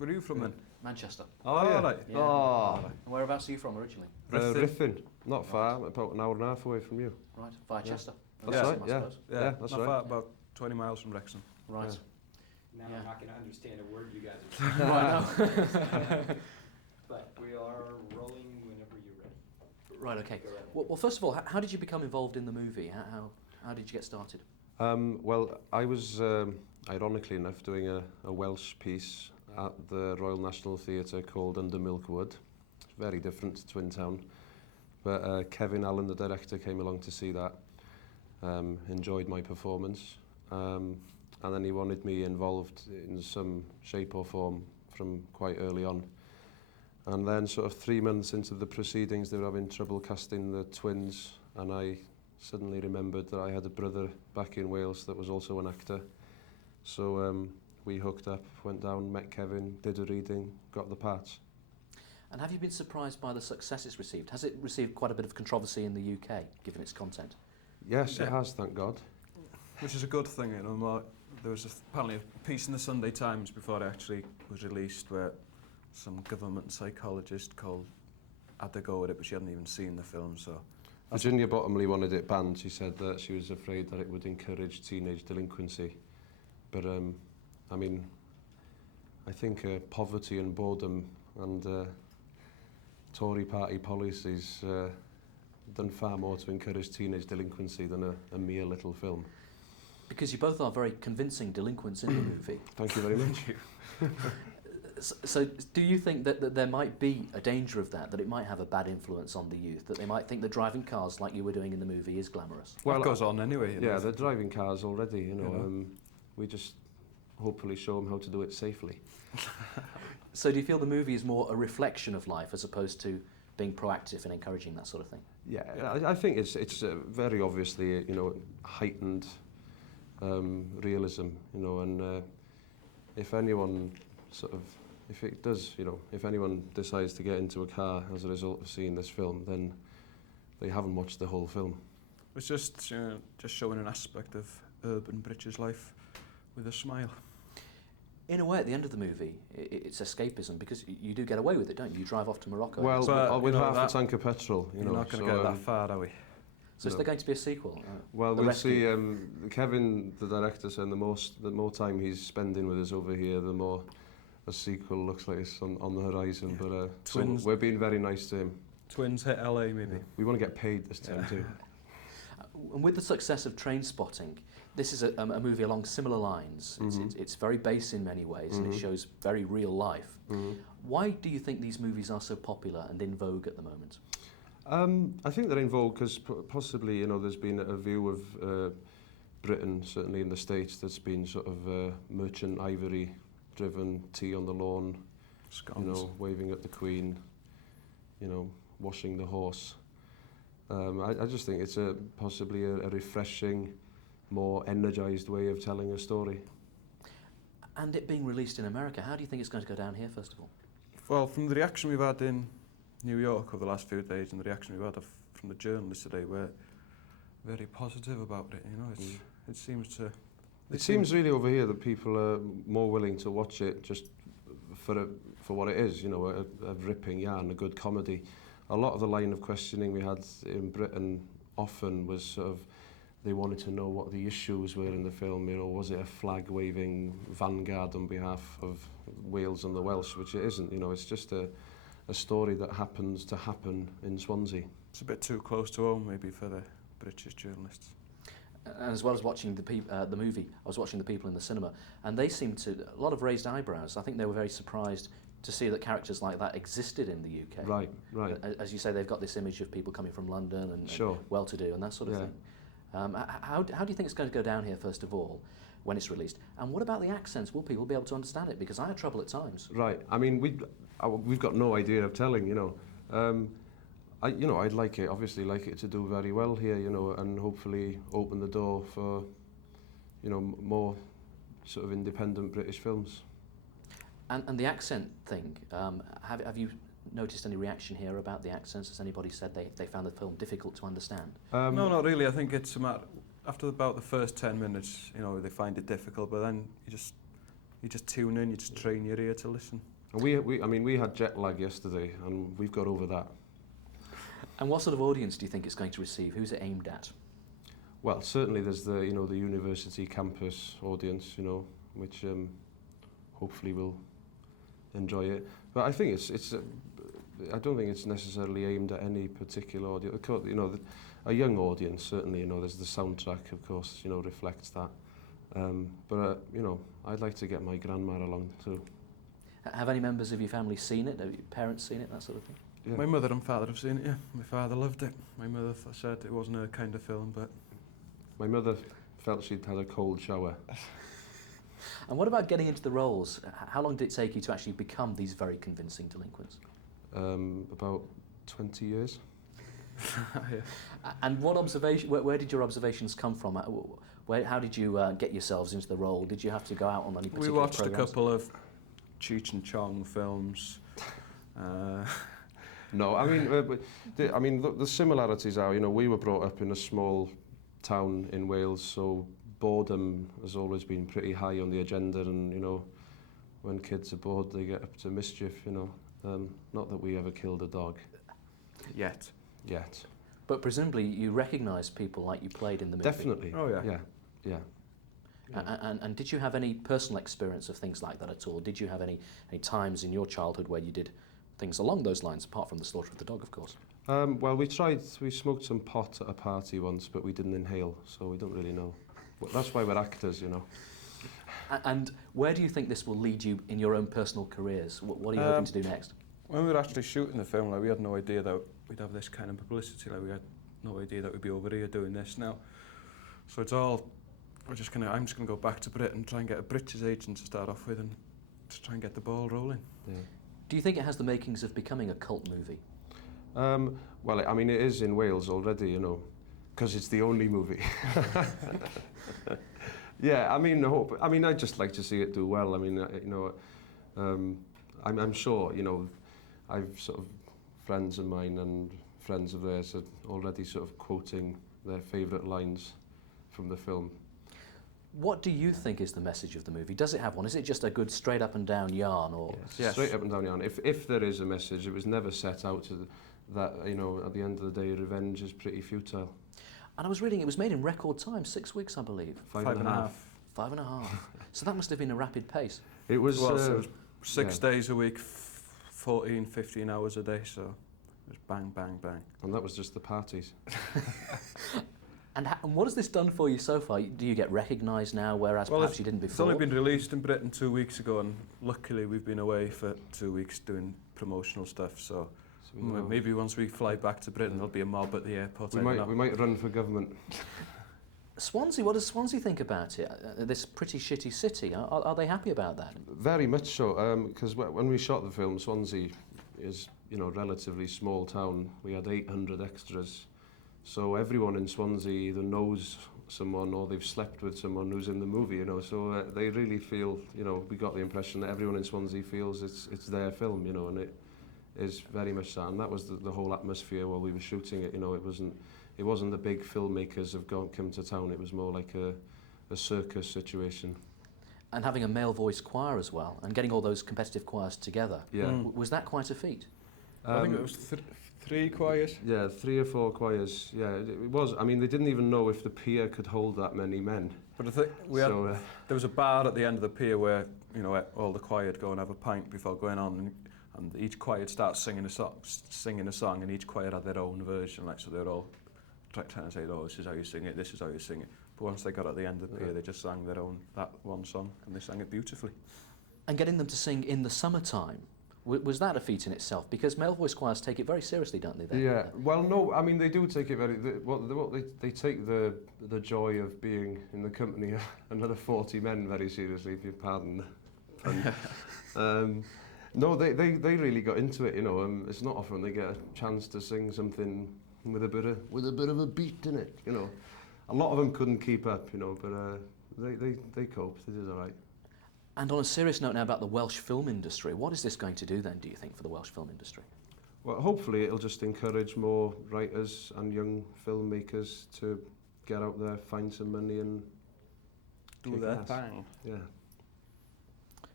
Where are you from then? Manchester. Oh, yeah. Right. Yeah. Oh, And whereabouts are you from originally? Riffin. Not far, about an hour and a half away from you. Right, via Chester. That's Yeah. right, I yeah. suppose. Yeah, that's not right. far, about 20 miles from Wrexham. Right. Now Yeah. I'm not going to understand a word you guys are saying. Right, But we are rolling whenever you're ready. right, okay. Go ahead. Well, first of all, how did you become involved in the movie? How did you get started? Well, I was, ironically enough, doing a Welsh piece at the Royal National Theatre called Under Milkwood. It's very different to Twin Town. But Kevin Allen, the director, came along to see that, enjoyed my performance, and then he wanted me involved in some shape or form from quite early on. And then sort of 3 months into the proceedings, they were having trouble casting the twins, and I suddenly remembered that I had a brother back in Wales that was also an actor. So we hooked up, went down, met Kevin, did a reading, got the parts. And have you been surprised by the success it's received? Has it received quite a bit of controversy in the UK, given its content? Yes, Yeah. it has, thank God. Which is a good thing, you know. There was apparently a piece in the Sunday Times before it actually was released where some government psychologist had a go at it, but she hadn't even seen the film, so... Virginia Bottomley wanted it banned. She said that she was afraid that it would encourage teenage delinquency. But, I mean, I think poverty and boredom and Tory party policies done far more to encourage teenage delinquency than a mere little film. Because you both are very convincing delinquents in the movie. Thank you very much. So do you think that there might be a danger of that it might have a bad influence on the youth, that they might think that driving cars like you were doing in the movie is glamorous? Well, it goes on anyway. You know. Yeah, they're driving cars already, you know. You know. We just hopefully show them how to do it safely. So do you feel the movie is more a reflection of life as opposed to being proactive and encouraging that sort of thing? Yeah, I think it's very obviously, you know, heightened realism, you know, and if anyone sort of, if it does, you know, if anyone decides to get into a car as a result of seeing this film, then they haven't watched the whole film. It's just, you know, just showing an aspect of urban British life with a smile. In a way, at the end of the movie, it's escapism, because you do get away with it, don't you? You drive off to Morocco. Well, But, with you know, half that- a tank of petrol, you know. You're not going to so, get that far, are we? So is there going to be a sequel? Well, The we'll Rescue? see. Kevin, the director, saying the more time he's spending with us over here, the more a sequel looks like it's on the horizon. But so Twins. we're being very nice to him. Twins hit LA, maybe. We want to get paid this time too. And with the success of Trainspotting, this is a movie along similar lines. It's very base in many ways, and it shows very real life. Why do you think these movies are so popular and in vogue at the moment? I think they're in vogue because possibly, you know, there's been a view of Britain, certainly in the States, that's been sort of merchant ivory driven, tea on the lawn, Scones. you know, waving at the Queen, you know, washing the horse. I just think it's possibly a refreshing, more energised way of telling a story. And it being released in America, how do you think it's going to go down here, first of all? Well, from the reaction we've had in New York over the last few days and the reaction we've had from the journalists today, we're very positive about it. You know, it seems to... It seems really over here that people are more willing to watch it just for what it is, you know, a ripping yarn, a good comedy. A lot of the line of questioning we had in Britain often was sort of, they wanted to know what the issues were in the film, you know, was it a flag-waving vanguard on behalf of Wales and the Welsh, which it isn't, you know, it's just a story that happens to happen in Swansea. It's a bit too close to home, maybe, for the British journalists. And as well as watching the movie, I was watching the people in the cinema, and they seemed to, a lot of raised eyebrows. I think they were very surprised to see that characters like that existed in the UK. Right. As you say, they've got this image of people coming from London and Sure. well-to-do and that sort of thing. How do you think it's going to go down here, first of all, when it's released? And what about the accents? Will people be able to understand it? Because I had trouble at times. Right. I mean, we've got no idea of telling, you know. I'd obviously like it to do very well here, you know, and hopefully open the door for, you know, more sort of independent British films. And the accent thing, have you noticed any reaction here about the accents? Has anybody said they found the film difficult to understand? No, not really. I think it's a matter... After about the first 10 minutes, you know, they find it difficult, but then You just tune in, you just train your ear to listen. And we had jet lag yesterday, and we've got over that. And what sort of audience do you think it's going to receive? Who's it aimed at? Well, certainly there's the the university campus audience, which hopefully will enjoy it. But I think I don't think it's necessarily aimed at any particular audience. Of course, a young audience certainly. There's the soundtrack, of course, reflects that. But I'd like to get my grandma along too. Have any members of your family seen it? Have your parents seen it? That sort of thing. Yeah. My mother and father have seen it, yeah. My father loved it. My mother said it wasn't her kind of film, but... My mother felt she'd had a cold shower. And what about getting into the roles? How long did it take you to actually become these very convincing delinquents? About 20 years. Yeah. And what observation? Where did your observations come from? How did you get yourselves into the role? Did you have to go out on any particular We watched programs? a couple of Cheech and Chong films. No, the similarities are, we were brought up in a small town in Wales, so boredom has always been pretty high on the agenda, and, when kids are bored, they get up to mischief, Not that we ever killed a dog. Yet. But presumably you recognise people like you played in the movie. Definitely. Oh, yeah. Yeah. And did you have any personal experience of things like that at all? Did you have any times in your childhood where you did things along those lines, apart from the slaughter of the dog, of course? Well, we smoked some pot at a party once, but we didn't inhale, so we don't really know. Well, that's why we're actors, And where do you think this will lead you in your own personal careers? What are you hoping to do next? When we were actually shooting the film, we had no idea that we'd have this kind of publicity. We had no idea that we'd be over here doing this now. So it's all, I'm just gonna go back to Britain and try and get a British agent to start off with, and just try and get the ball rolling. Yeah. Do you think it has the makings of becoming a cult movie? Well, it is in Wales already, because it's the only movie. Yeah, I'd just like to see it do well. I'm sure, I've sort of friends of mine and friends of theirs are already sort of quoting their favourite lines from the film. What do you think is the message of the movie? Does it have one? Is it just a good straight up and down yarn? Or Yes. Straight up and down yarn. If there is a message, it was never set out to that, at the end of the day, revenge is pretty futile. And I was reading it was made in record time, 6 weeks, I believe. 5.5. 5.5. So that must have been a rapid pace. It was, Well, so it was 6 yeah. days a week, 14, 15 hours a day, so it was bang, bang, bang. And that was just the parties. And what has this done for you so far? Do you get recognised now, whereas perhaps you didn't before? It's only been released in Britain 2 weeks ago, and luckily we've been away for 2 weeks doing promotional stuff, so maybe once we fly back to Britain there'll be a mob at the airport. We might run for government. Swansea, what does Swansea think about it? This pretty shitty city, are they happy about that? Very much so, because when we shot the film, Swansea is, a relatively small town. We had 800 extras. So everyone in Swansea either knows someone or they've slept with someone who's in the movie, so they really feel, we got the impression that everyone in Swansea feels it's their film, and it is very much that. And that was the whole atmosphere while we were shooting it, it wasn't the big filmmakers have come to town, it was more like a circus situation. And having a male voice choir as well, and getting all those competitive choirs together, Yeah. Was that quite a feat? I think it was 3 choirs. Yeah, 3 or 4 choirs. Yeah, it was. They didn't even know if the pier could hold that many men. But I think there was a bar at the end of the pier where, all the choir would go and have a pint before going on, and each choir would start singing a song, and each choir had their own version, so they're all trying to say, oh, this is how you sing it, this is how you sing it. But once they got at the end of the pier, they just sang that one song, and they sang it beautifully. And getting them to sing in the summertime, was that a feat in itself? Because male voice choirs take it very seriously, don't they? Yeah. Well, no. They do take it very. They take the joy of being in the company of another 40 men very seriously, if you pardon the pun. No, they really got into it. It's not often they get a chance to sing something with a bit of a beat in it. A lot of them couldn't keep up. But they coped. They did all right. And on a serious note now about the Welsh film industry, what is this going to do then, do you think, for the Welsh film industry? Well, hopefully it'll just encourage more writers and young filmmakers to get out there, find some money and do their thing. Yeah.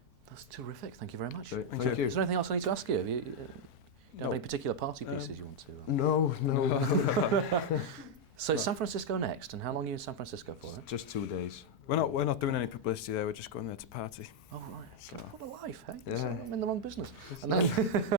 That's terrific. Thank you very much. Great. Thank Thank you. Is there anything else I need to ask you? Do you have No. any particular party pieces you want to? No. So it's San Francisco next, and how long are you in San Francisco for? Eh? Just 2 days. We're not doing any publicity there. We're just going there to party. Oh right. So. What a life, hey? Yeah. So I'm in the wrong business. And then